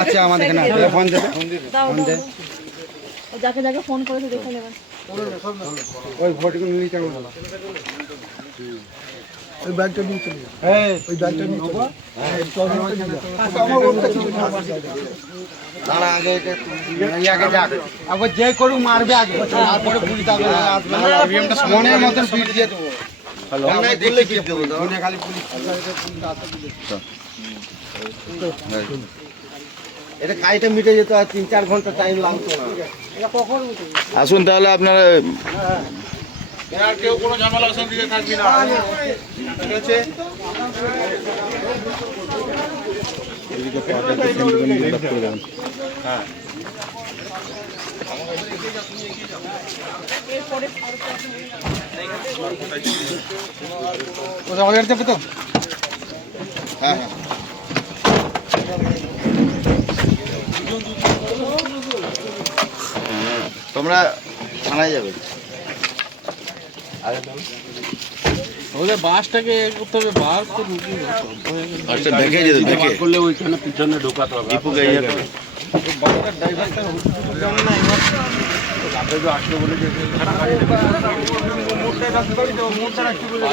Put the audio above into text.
আচ্ছা আমাদের এখানে ফোন দেবে যাকে যাকে ফোন করেছে দেখে নেবেন। ওই ফটোগুলো নিয়ে যাবো ওই ব্যাগটা নিয়ে চলে যাও। ওই ব্যাগটা নিয়ে চলে যাও। দাঁড়া আগে আগে যাক আবার যে করু মারবে আগে তারপরে পুলিশ যাবে মনের মতন পিট দিয়ে দেবো অন্যায় করলে কি দেবো মনে খালি পুলিশ এটা কাজটা মিটে যেত আর 3-4 ঘন্টা টাইম লাগতো না। আসুন তাহলে আপনারা আর কেউ কোনো ঝামেলা অশান্তিতে থাকবি না ঠিক আছে হ্যাঁ ওটা অর্ডার দেবে তো হ্যাঁ হ্যাঁ তোমরা থানায় যাবে। ওদের বাসটাকে করতে হবে, বাস তো আচ্ছা দেখে যেতে দেখে করলে ওইখানে পিছনে ঢোকাতে হবে। দীপুকে ইয়ে করে ড্রাইভারটা জানে না এবার আসলে বলে যে মোড়টা রাখতে পারি তো মোড়টা রাখতে বলে